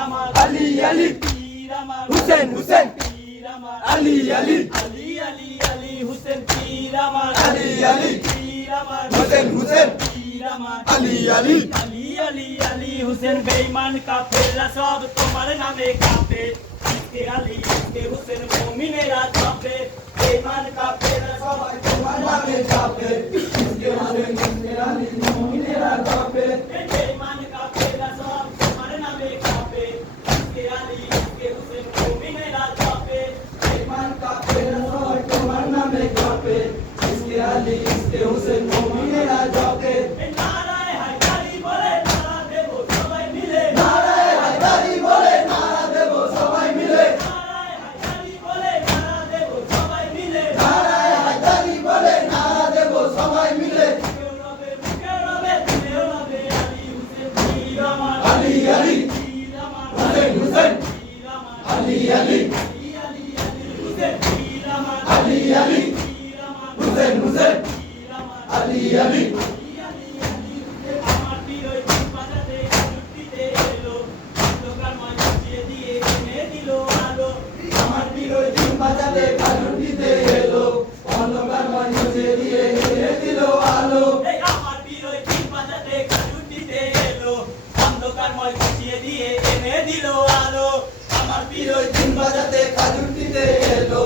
আলী আলী হুসেন হুসেন আলী আলী আলী হুসেন পীর আমার আলী আলী পীর আমার হুসেন হুসেন পীর আমার আলী আলী আলী হুসেন বেঈমান কাফেররা সব তোমার নামে কাঁপে ইসকে আলী ইসকে হুসেন মুমিনেরা কাঁপে বেঈমান কাফেররা সবাই তোমার নামে কাঁপে ইসকে হুসেন আলী মুমিনেরা কাঁপে বেঈমান কাফেররা সব তোমার নামে কাঁপে ইসকে আলী ইসকে হুসেন মুমিনেরা কাঁপে বেঈমান কাফেররা সবাই তোমার নামে কাঁপে ইসকে আলী ইসকে হুসেন মুমিনেরা কাঁপে নারায়ে হায়দারি বলে নারা দেব সবাই মিলে নারায়ে হায়দারি বলে নারা দেব সবাই মিলে নারায়ে হায়দারি বলে নারা দেব সবাই মিলে নারায়ে হায়দারি বলে নারা দেব সবাই মিলে কেউ রবে দিলেও রবে আলী হুসেন পীর আমার আলী আলী পীর আমার হুসেন হুসেন পীর আমার আলী আলী হুসেন পীর আমার আলী আলী পীর আমার হুসেন হুসেন পীর আমার আলী আলী আমার পীর ওই দিন বাজাতে যুক্তিতে এলো অন্ধকার ময় বুঝিয়ে দিয়ে এনে দিল আলো আমার বিরোধ দিন বাজাতে কানুন দিতে এলো অন্ধকার মঞ্চে দিয়ে এনে দিল আলো এই আমার পীর ওই দিন বাজাতে যুক্তিতে এলো অন্ধকার ময় বুঝিয়ে দিয়ে এনে দিল আলো আমার পীর ওই বিরোধ দিন বাজাতে কানুন দিতে এলো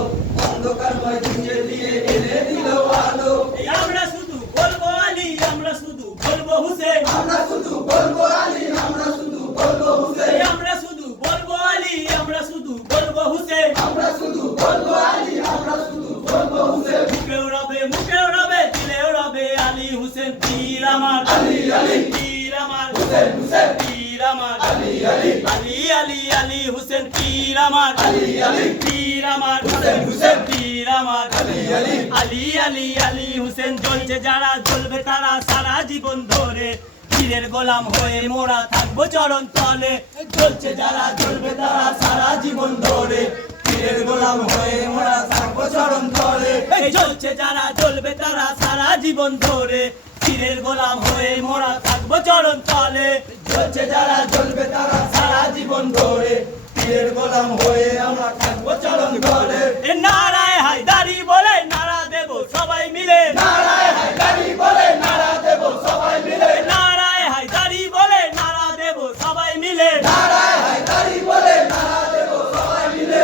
অন্ধকার মঞ্চে দিয়ে এনে দিল আলো এই আমরা শুধু বলবো আলী আমরা শুধু বলবো হুসেন আমরা শুধু বলবো আলী আমরা শুধু বলবো হুসেন এই আমরা শুধু বলবো আলী আমরা শুধু বলবো হুসেন আমরা শুধু বলবো আলী আমরা শুধু বলবো হুসেন মুখেও রবে দিলেও রবে আলী হুসেন পীর আমার আলী আলী পীর আমার হুসেন হুসেন পীর আমার আলী আলী আলী হুসেন পীর আমার আলী আলী পীর আমার হুসেন হুসেন পীর আমার আলী আলী আলী হুসেন জ্বলছে যারা জ্বলবে তারা সারা জীবন ধরে পীরের গোলাম হয়ে মোরা থাকবো চরণ তলে চলছে যারা চলবে তারা সারা জীবন ধরে পীরের গোলাম হয়ে মোরা থাকবো চরণ ধরে এই জ্বলছে যারা জ্বলবে তারা সারা জীবন ধরে পীরের গোলাম হয়ে মোরা থাকবো চরণ তলে চলছে যারা চলবে তারা সারা জীবন ধরে পীরের গোলাম হয়ে আমরা থাকবো চরণ ধরে এ নারায়ে হায়দারি বলে নারা দেব সবাই মিলে নারায়ে হায়দারি বলে নারা দেব সবাই মিলে নারায়ে হায়দারি বলে নারা দেব সবাই মিলে নারায়ে হায়দারি বলে নারা দেব সবাই মিলে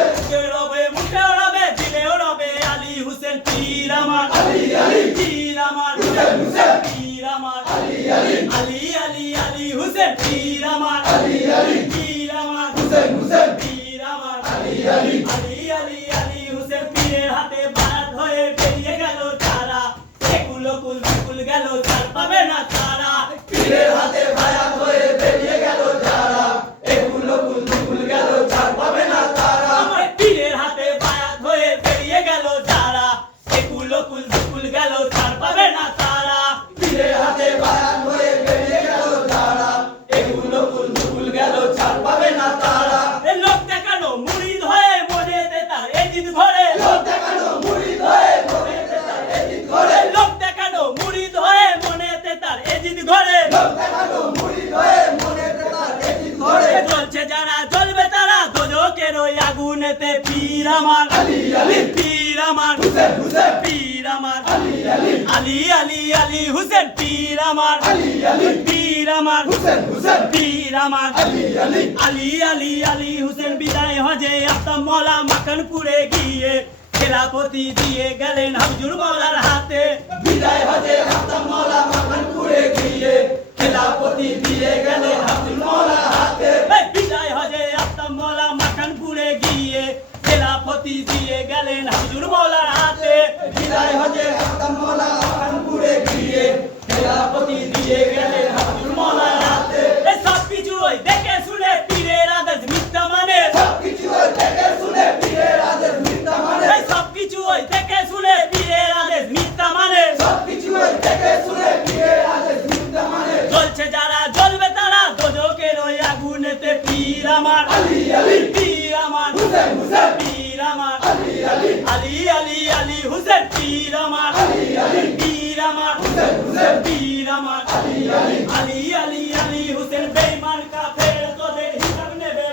মুখেও রবে দিলেও রবে আলী হুসেন পীর আমার আলী আলী পীর আমার হুসেন হুসেন পীর আমার আলী আলী আলী হুসেন পীর আমার আলী আলী পীর আমার হুসেন হুসেন পীর আমার আলী আলী আলী হুসেন পীরের হাতে বারাত হয়ে বেরিয়ে গেল তারা এগুলো কুল গেল চার পাবে না তারা পীরের হাতে বায়াত হয়ে বেরিয়ে গেল যারা এগুলো কুল গেল ছাড় পাবে না তারা আমার পীরের হাতে বায়াত হয়ে বেরিয়ে গেল যারা এগুলো কুল গেল চার পাবে না তারা পীরের হাতে বায়াত হয়ে বেরিয়ে গেল যারা এগুলো কুল গেল ছাড় পাবে না তারা এ লোক দেখানো মুরিদ হয়ে মনে তার এজিদ ঘরে লোক দেখানো মুরিদ হয়ে মনে তার এজিদ ঘরে লোক দেখানো মুরিদ হয়ে মনে তার এজিদ ঘরে লোক দেখানো মুরিদ হয়ে মনে তার এজিদ ঘরে জ্বলছে যারা জ্বলবে তারা দোজখের ওই আগুনেতে পীর আমার আলী আলী পীর আমার হুসেন হুসেন পীর আমার আলী আলী আলী হুসেন পীর আমার আলী আলী পীর আমার হুসেন হুসেন পীর আমার আলী আলী আলী হুসেন বিদায় হজে আতম মৌলা মাখনপুরে গিয়ে খেলাপতি দিয়ে গেলেন হুজুর মৌলার হাতে বিদায় হজে হাতাম মৌলা মাখনপুরে গিয়ে খেলাপতি দিয়ে গেলে আব্দুল মৌলার হাতে এই বিদায় হজে আতম মৌলা মাখনপুরে গিয়ে খেলাপতি দিয়ে গেলেন হুজুর মৌলার হাতে বিদায় হজে হাতাম মৌলা মাখনপুরে গিয়ে খেলাপতি দিয়ে গেলে আব্দুল মৌলার হাতে এই সব কিছু ওই দেখে শুনে পীরের আদেশ মিথ্যা মানে সবকিছু দেখে শুনে পীরের আদেশ মিথ্যা মানে এই সব কিছু ওই দেখে শুনে পীরের আদেশ মিথ্যা মানে সবকিছু দেখে শুনে পীরের আদেশ মিথ্যা মানে জ্বলছে যারা জ্বলবে তারা দোজখের ওই আগুনেতে পীর আমার আলী আলী পীর আমার হুসেন হুসেন পীর আমার আলী আলী আলী হুসেন পীর আমার আলী আলী পীর আমার হুসেন হুসেন পীর আমার আলী আলী আলী হুসেন বেঈমান কাফের তোদের হিসাব নেবে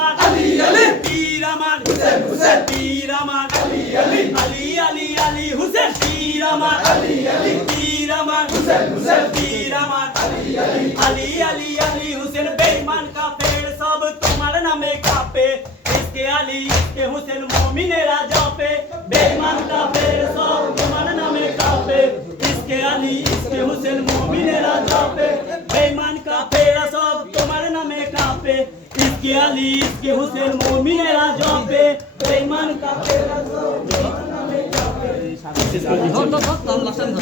আমার আলী আলী পীর আমার হুসেন হুসেন পীর আমার আলী আলী আলী আলী আলী হুসেন পীর আমার আলী আলী পীর আমার হুসেন হুসেন পীর আমার আলী আলী আলী আলী আলী হুসেন বেঈমান কাফের সব তোমার নামে কাঁপে ইসকে আলী ইসকে হুসেন মুমিনেরা জাপে বেঈমান কাফের সব তোমার নামে কাঁপে ইসকে আলী ইসকে হুসেন মুমিনেরা জাপে বেঈমান কাফের সব তোমার নামে কাঁপে ইসকে আলী ইসকে হুসেন মুমিনেরা জাপে বেঈমান কাফের সব তোমার নামে কাঁপে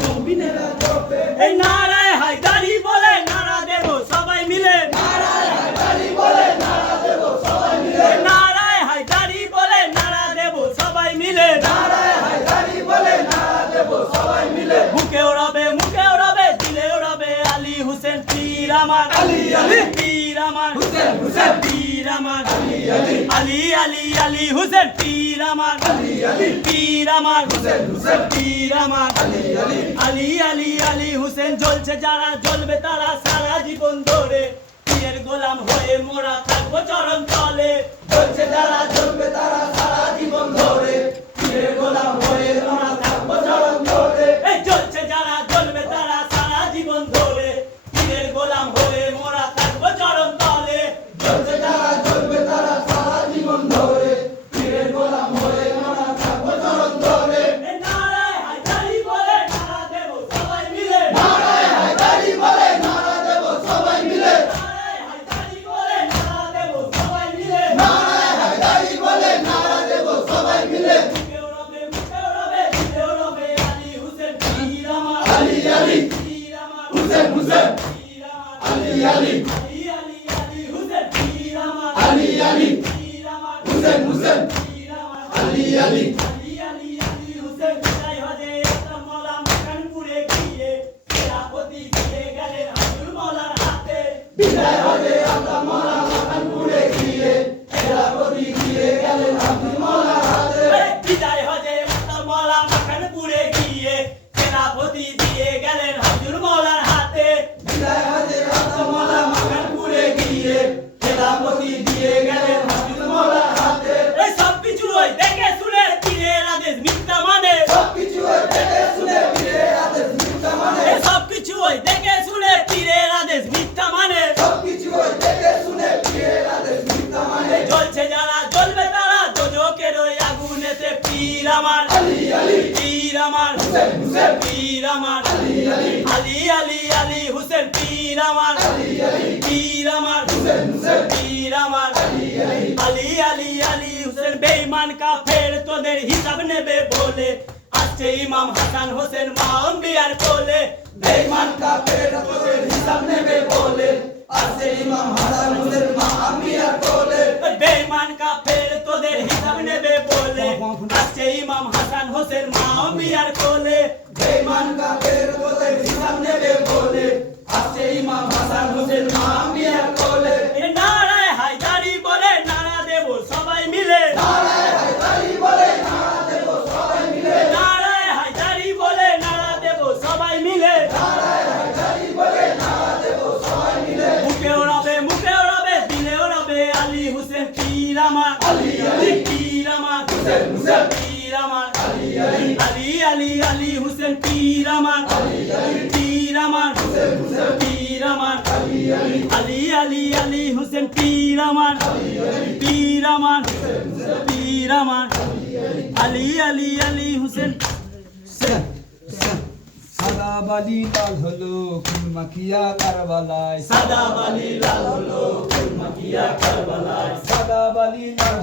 মুমিনেরা জাপে এই নারায়ে হায়দারি বলে নারা দেব সবাই মিলে নারায়ে হায়দারি বলে নারা দেব সবাই মিলে নারায়ে হায়দারি বলে নারা দেব সবাই মিলে নারায়ে হায়দারি বলে নারা দেব সবাই মিলে মুখে ওড়াবে দিলে ওড়াবে আলী হুসেন পীর আমার আলী আলী পীর আমার হুসেন হুসেন পীর আমার আলী আলী আলী আলী আলী হুসেন পীর আমার আলী আলী পীর আমার হুসেন হুসেন পীর আমার আলী আলী আলী আলী আলী হুসেন জ্বলছে যারা জ্বলবে তারা সারা জীবন ধরে পীরের গোলাম হয়ে মোরা থাকবো চরণ তলে চলছে যারা চলবে তারা সারা জীবন ধরে পীরের গোলাম হয়ে তোমরা থাকবো চরণ ধরে এই জ্বলছে যারা জ্বলবে তারা সারা জীবন ধরে পীরের গোলাম হয়ে মোরা থাকবো চরণ তলে চলছে যারা চলবে তারা সারা জীবন ধরে পীরের গোলাম হয়ে তোমরা থাকবো চরণ ধরে এই নারায়ে হায়দারি বলে নারা দেব সবাই মিলে নারায়ে হায়দারি বলে নারা দেব সবাই মিলে নারায়ে হায়দারি বলে নারা দেব সবাই মিলে নারায়ে হায়দারি বলে নারা দেব সবাই মিলে মুখে ওড়াবে দিলে ওড়াবে আলী হুসেন পীর আমার আলী আলী পীর আমার হুসেন হুসেন পীর আমার আলী আলী আলী আলী আলী হুসেন পীর আমার আলী আলী পীর আমার হুসেন হুসেন পীর আমার আলী আলী আলী আলী আলী হুসেন বিদায় হজে আকরাম মওলা মাকানপুরে গিয়ে সেনাপতি দিয়ে গেলেন আব্দুল মওলার হাতে বিদায় হজে আমরা মৌলা মাকানপুরে গিয়ে সেনাপতি দিয়ে গেলেন আব্দুল মৌলার হাতে বিদায় হজে আকরাম মওলা মাকানপুরে গিয়ে সেনাপতি দিয়ে গেলেন আব্দুল মওলার হাতে বিদায় হজে আমরা মৌলা মাকানপুরে গিয়ে সেনাপতি দিয়ে গেলেন আব্দুল মৌলার হাতে এই সব কিছু ওই দেখে শুনে পীরের আদেশ মিথ্যা মানে সবকিছু দেখে শুনে পীরের আদেশ মিথ্যা মানে এই সব কিছু ওই দেখে শুনে পীরের আদেশ মিথ্যা মানে সবকিছু দেখে শুনে পীরের আদেশ মিথ্যা মানে জ্বলছে যারা জ্বলবে তারা দোজখের ওই আগুনেতে পীর আমার আলী আলী পীর আমার হুসেন হুসেন পীর আমার আলী আলী আলী আলী আলী হুসেন পীর আমার আলী আলী পীর আমার হুসেন হুসেন পীর আমার আলী আলী আলী আলী আলী হুসেন বেঈমান কাফের তোদের হিসাব নেবে বলে আসছে ইমাম হাসান হোসেন মাহমবিয়ার কোলে বেঈমান কাফের তোদের হিসাব নেবে বলে আসে ইমাম হাসান হোসেন মাহমিয়ার কোলে বেঈমান কাফের তোদের হিসাব নেবে বলে আসছে ইমাম হাসান হোসেন মাহমবিয়ার কোলে বেঈমান কাফের তোদের হিসাব নেবে বলে আসে ইমাম হাসান হোসেন মাহমিয়ার কোলে এ নারায়ে হায়দারি বলে নারা দেব সবাই মিলে নারায়ে হায়দারি বলে নারা দেব সবাই মিলে নারায়ে হায়দারি বলে নারা দেব সবাই মিলে নারায়ে হায়দারি বলে নারা দেব সবাই মিলে মুখে ওড়াবে দিলে ওড়াবে আলী হুসেন পীর আমার আলী আলী পীর আমার হুসেন হুসেন পীর আমার আলী আলী আলী আলী আলী হুসেন পীর আমার আলী আলী পীর আমার হুসেন হুসেন পীর আমার আলী আলী আলী আলী আলী হুসেন পীর আমার পীর আমার পীর আমার আলী আলী আলী হুসেন সাদা বালি লাল হলো ফুল মাখিয়া কারবালায় সাদা বালি লাল হলো ফুল মাখিয়া কারবালায় সাদা বালি লাল